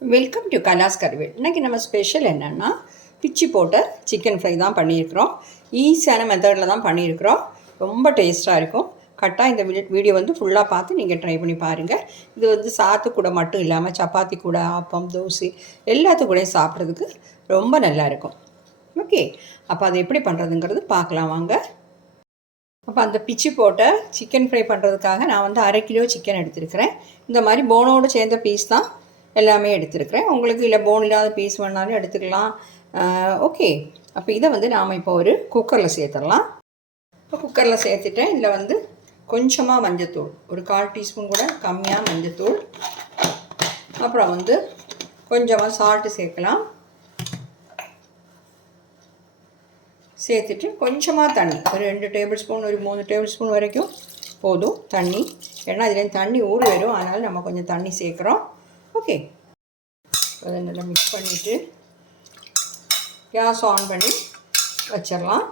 Welcome to கலாஸ் Karuvel இன்றைக்கி நம்ம special என்னென்னா பிச்சி போட்ட சிக்கன் ஃப்ரை தான் பண்ணியிருக்கிறோம். ஈஸியான மெத்தடில் தான் பண்ணியிருக்கிறோம். ரொம்ப டேஸ்ட்டாக இருக்கும். கரெக்டாக இந்த வீடியோ வந்து ஃபுல்லாக பார்த்து நீங்கள் ட்ரை பண்ணி பாருங்கள் இது வந்து சாத்து கூட மட்டும் இல்லாமல் சப்பாத்தி கூட ஆப்பம் தோசை எல்லாத்து கூடயும் சாப்பிட்றதுக்கு ரொம்ப நல்லா இருக்கும். ஓகே அப்போ அது எப்படி பண்ணுறதுங்கிறது பார்க்கலாம் வாங்க. அப்போ அந்த பிச்சு போட்ட சிக்கன் ஃப்ரை பண்ணுறதுக்காக நான் வந்து அரை கிலோ சிக்கன் எடுத்திருக்கிறேன். இந்த மாதிரி போனோடு சேர்ந்த பீஸ் தான். எல்லாமே எடுத்துருக்குறேன். உங்களுக்கு இல்லை போன் இல்லாத பீஸ் வேணாலும் எடுத்துக்கலாம். ஓகே அப்போ இதை வந்து நாம் இப்போ ஒரு குக்கரில் சேர்த்துடலாம். இப்போ குக்கரில் சேர்த்துட்டேன். இதில் வந்து கொஞ்சமாக மஞ்சத்தூள் ஒரு கால் டீஸ்பூன் கூட கம்மியாக மஞ்சத்தூள். அப்புறம் வந்து கொஞ்சமாக சால்ட்டு சேர்க்கலாம். சேர்த்துட்டு கொஞ்சமாக தண்ணி ஒரு ரெண்டு டேபிள் ஸ்பூன் ஒரு மூணு டேபிள் ஸ்பூன் வரைக்கும் போதும் தண்ணி. ஏன்னா இதுலேருந்து தண்ணி ஊறு வரும். அதனால் நம்ம கொஞ்சம் தண்ணி சேர்க்குறோம். ஓகே. அதை நல்லா மிக்ஸ் பண்ணிவிட்டு கேஸ் ஆன் பண்ணி வச்சிடலாம்.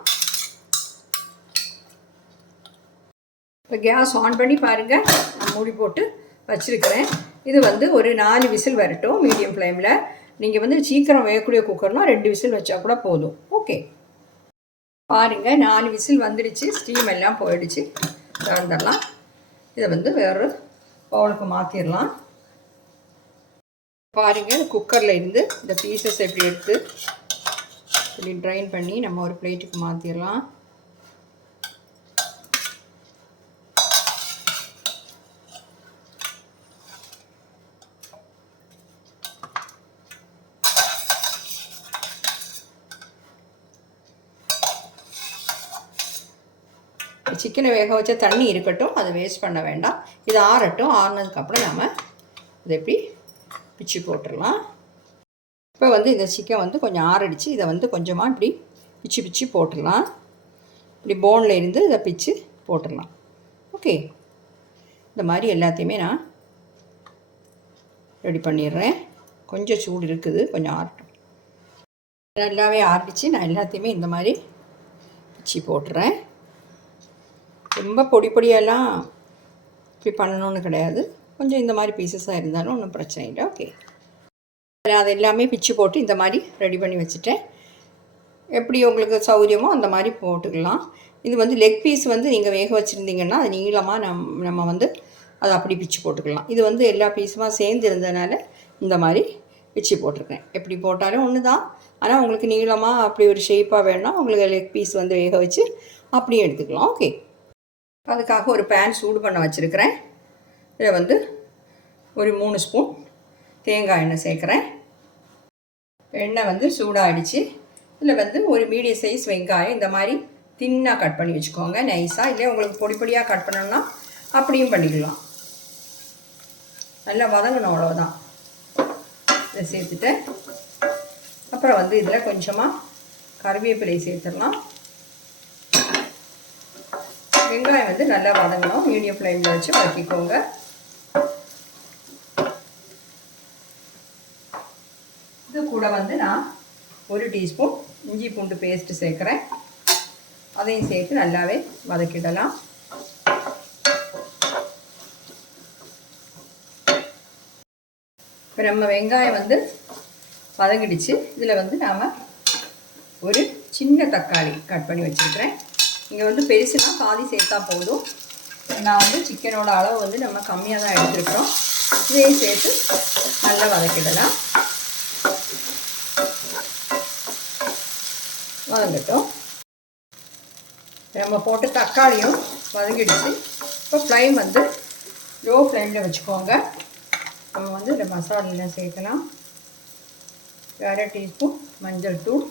இப்போ கேஸ் ஆன் பண்ணி பாருங்கள் நான் மூடி போட்டு வச்சுருக்கிறேன். இது வந்து ஒரு நாலு விசில் வரட்டும் மீடியம் ஃப்ளேமில் நீங்கள் வந்து சீக்கிரம் வேகக்கூடிய குக்கர்னால் ரெண்டு விசில் வச்சா கூட போதும். ஓகே. பாருங்கள் நாலு விசில் வந்துடுச்சு ஸ்டீம் எல்லாம் போயிடுச்சு. திறந்துடலாம். இதை வந்து வேறு பவுலுக்கு மாற்றிடலாம் பாருங்கள் குக்கரில் இருந்து இந்த பீசஸ் எப்படி எடுத்து இப்படி ட்ரைன் பண்ணி நம்ம ஒரு பிளேட்டுக்கு மாற்றிடலாம் சிக்கனை வேக வச்ச தண்ணி இருக்கட்டும் அதை வேஸ்ட் பண்ண வேண்டாம். இது ஆறட்டும் ஆறுனதுக்கப்புறம் நம்ம இதை எப்படி பிச்சு போட்டுடலாம். இப்போ வந்து இந்த சிக்கன் வந்து கொஞ்சம் ஆறடிச்சு இதை வந்து கொஞ்சமாக இப்படி பிச்சு பிச்சு போட்டுடலாம். இப்படி போனில் இருந்து இதை பிச்சு போட்டுடலாம். ஓகே. இந்த மாதிரி எல்லாத்தையுமே நான் ரெடி பண்ணிடுறேன். கொஞ்சம் சூடு இருக்குது கொஞ்சம் ஆறட்டும். நல்லாவே ஆறடிச்சு நான் எல்லாத்தையுமே இந்த மாதிரி பிச்சு போட்டுறேன். ரொம்ப பொடி பொடியெல்லாம் இப்படி பண்ணணும்னு கிடையாது. கொஞ்சம் இந்த மாதிரி பீசஸாக இருந்தாலும் ஒன்றும் பிரச்சனை இல்லை. ஓகே அது எல்லாமே பிச்சு போட்டு இந்த மாதிரி ரெடி பண்ணி வச்சுட்டேன். எப்படி உங்களுக்கு சௌகரியமோ அந்த மாதிரி போட்டுக்கலாம். இது வந்து லெக் பீஸ் வந்து நீங்கள் வேக வச்சுருந்தீங்கன்னா அது நீளமாக நம் நம்ம வந்து அதை அப்படி பிச்சு போட்டுக்கலாம். இது வந்து எல்லா பீஸுமாக சேர்ந்து இருந்ததுனால இந்த மாதிரி பிச்சு போட்டிருக்கேன். எப்படி போட்டாலும் ஒன்று தான் ஆனால் உங்களுக்கு நீளமாக அப்படி ஒரு ஷேப்பாக வேணும்னா உங்களுக்கு லெக் பீஸ் வந்து வேக வச்சு அப்படியே எடுத்துக்கலாம். ஓகே அதுக்காக ஒரு பேன் சூடு பண்ண வச்சுருக்கிறேன். இதில் வந்து ஒரு மூணு ஸ்பூன் தேங்காய் எண்ணெய் சேர்க்குறேன். எண்ணெய் வந்து சூடாகிடுச்சு இதில் வந்து ஒரு மீடியம் சைஸ் வெங்காயம் இந்த மாதிரி தின்னாக கட் பண்ணி வச்சுக்கோங்க. நைஸாக இல்லை உங்களுக்கு பொடி பொடியாக கட் பண்ணணும்னா அப்படியும் பண்ணிக்கலாம். நல்லா வதங்கணும் அவ்வளோதான் இதை சேர்த்துட்டு அப்புறம் வந்து இதில் கொஞ்சமாக கருவேப்பிலை சேர்த்துடலாம். வெங்காயம் வந்து நல்லா வதங்கணும். மீடியம் ஃப்ளேமில் வச்சு வதக்கிக்கோங்க இது கூட வந்து நான் ஒரு டீஸ்பூன் இஞ்சி பூண்டு பேஸ்ட்டு சேர்க்குறேன் அதையும் சேர்த்து நல்லாவே வதக்கிடலாம் இப்போ நம்ம வெங்காயம் வந்து வதங்கிடுச்சு இதில் வந்து நாம் ஒரு சின்ன தக்காளி கட் பண்ணி வச்சுருக்கிறேன் இங்கே வந்து பெருசுனா பாதி சேர்த்தா போதும் நான் வந்து சிக்கனோட அளவு வந்து நம்ம கம்மியாக தான் எடுத்துருக்குறோம் இதையும் சேர்த்து நல்லா வதக்கிடலாம் வதங்கட்டும். நம்ம போட்டு தக்காளியும் வதங்கிடுச்சு. இப்போ ஃப்ளைம் வந்து லோ ஃப்ளேமில் வச்சுக்கோங்க. நம்ம வந்து இந்த மசாலெல்லாம் சேர்க்கலாம். அரை டீஸ்பூன் மஞ்சள் தூள்.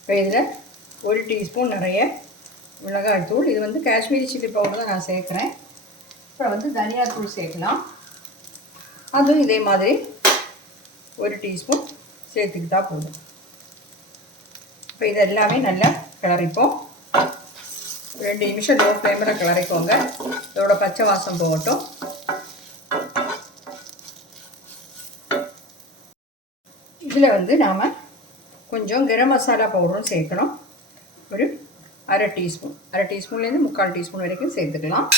இப்போ இதில் ஒரு டீஸ்பூன் நிறைய மிளகாய் தூள். இது வந்து காஷ்மீரி சில்லி பவுடர் தான் நான் சேர்க்குறேன். அப்புறம் வந்து தனியாத்தூள் சேர்க்கலாம். அதுவும் இதே மாதிரி ஒரு டீஸ்பூன் சேர்த்துக்கிட்டா போதும். இப்போ இது எல்லாமே நல்லா கிளறிப்போம். ரெண்டு நிமிஷம் லோ ஃப்ளேமில் கிளறிக்கோங்க. இதோட பச்சை வாசம் போகட்டும். இதில் வந்து நாம் கொஞ்சம் கரம் மசாலா பவுடரும் சேர்க்கணும். ஒரு அரை டீஸ்பூன் அரை டீஸ்பூன்லேருந்து முக்கால் டீஸ்பூன் வரைக்கும் சேர்த்துக்கலாம்.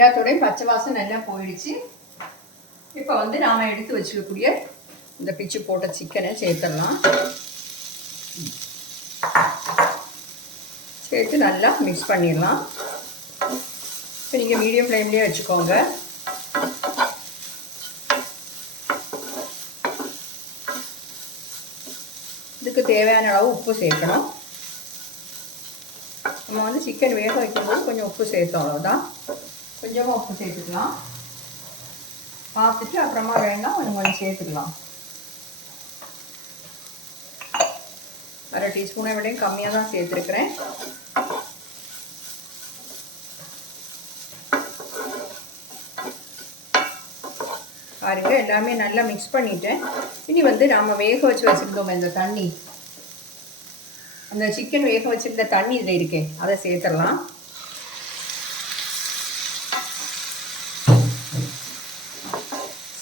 எல்லாத்தோடையும் பச்சை வாசம் நல்லா போயிடுச்சு. இப்போ வந்து நாம் எடுத்து வச்சுக்கக்கூடிய இந்த பிச்சு போட்ட சிக்கனை சேர்த்துடலாம். சேர்த்து நல்லா மிக்ஸ் பண்ணிடலாம். இப்போ நீங்கள் மீடியம் ஃப்ளேம்லேயே வச்சுக்கோங்க. இதுக்கு தேவையான அளவு உப்பு சேர்க்கணும். நம்ம வந்து சிக்கன் வேக வைக்கும்போது கொஞ்சம் உப்பு சேர்த்தோம் அவ்வளோதான் கொஞ்சமாக உப்பு சேர்த்துக்கலாம். பார்த்துட்டு அப்புறமா வேணால் கொஞ்சம் கொஞ்சம் சேர்த்துக்கலாம். அரை டீஸ்பூனை விடையும் கம்மியாக தான் சேர்த்துருக்குறேன். பாருங்கள் எல்லாமே நல்லா மிக்ஸ் பண்ணிட்டேன். இனி வந்து நாம் வேக வச்சு வச்சுருந்தோம் இந்த தண்ணி. அந்த சிக்கன் வேக வச்சுருந்த தண்ணி இதில் இருக்கே அதை சேர்த்துடலாம்.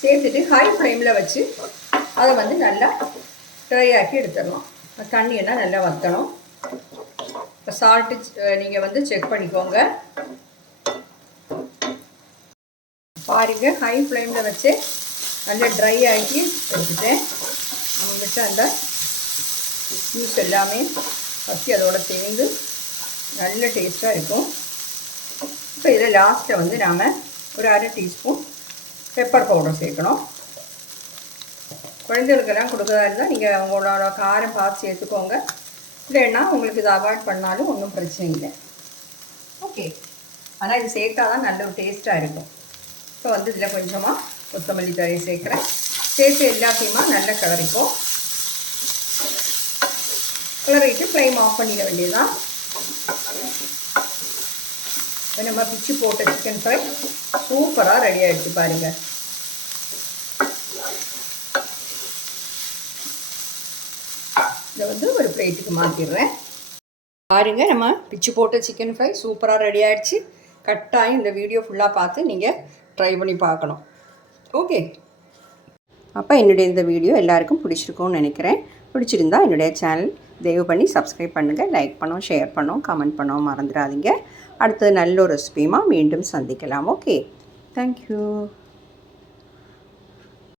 சேர்த்துட்டு ஹை ஃப்ளேமில் வச்சு அதை வந்து நல்லா ட்ரை ஆக்கி எடுத்துடலாம் தண்ணியெல்லாம் நல்லா வற்றணும் இப்போ சால்ட்டு நீங்கள் வந்து செக் பண்ணிக்கோங்க. பாருங்க ஹை ஃப்ளேமில் வச்சு நல்லா ட்ரை ஆக்கி எடுத்துட்டேன். நம்மகிட்ட அந்த ஜூஸ் எல்லாமே பசி அதோட சேர்ந்து நல்ல டேஸ்ட்டாக இருக்கும். இப்போ இதை லாஸ்ட்டை வந்து நாம் ஒரு அரை டீஸ்பூன் பெப்பர் பவுடர் சேர்க்கணும். குழந்தைகளுக்கெல்லாம் கொடுக்குறதா இருந்தால் நீங்கள் உங்களோட காரம் பார்த்து சேர்த்துக்கோங்க. இல்லைன்னா உங்களுக்கு இதை அவாய்ட் பண்ணாலும் ஒன்றும் பிரச்சனை இல்லை. ஓகே ஆனால் இது சேர்த்தா தான் நல்ல ஒரு டேஸ்ட்டாக இருக்கும். இப்போ வந்து இதில் கொஞ்சமாக கொத்தமல்லி தழையை சேர்க்குறேன். சேர்த்து எல்லாத்தையுமா நல்லா கிளறிப்போம் கிளறிட்டு ஃப்ளேம் ஆஃப் பண்ணிட வேண்டியதுதான். நம்ம பிச்சு போட்ட சிக்கன் ஃப்ரை சூப்பராக ரெடி ஆகிடுச்சு பாருங்கள் இதை வந்து ஒரு பிளேட்டுக்கு மாற்றிடுறேன் பாருங்க நம்ம பிச்சு போட்ட சிக்கன் ஃப்ரை சூப்பராக ரெடி ஆகிடுச்சு கட்டாயம் இந்த வீடியோ ஃபுல்லாக பார்த்து நீங்கள் ட்ரை பண்ணி பார்க்கணும். ஓகே அப்போ என்னுடைய இந்த வீடியோ எல்லாருக்கும் பிடிச்சிருக்கும்னு நினைக்கிறேன். பிடிச்சிருந்தா என்னுடைய சேனல் தயவு பண்ணி சப்ஸ்கிரைப் பண்ணுங்கள் லைக் பண்ணோம் ஷேர் பண்ணோம் கமெண்ட் பண்ணோம் மறந்துடாதீங்க. அடுத்தது நல்ல ஒரு ரெசிபியுமா மீண்டும் சந்திக்கலாம். Okay thank you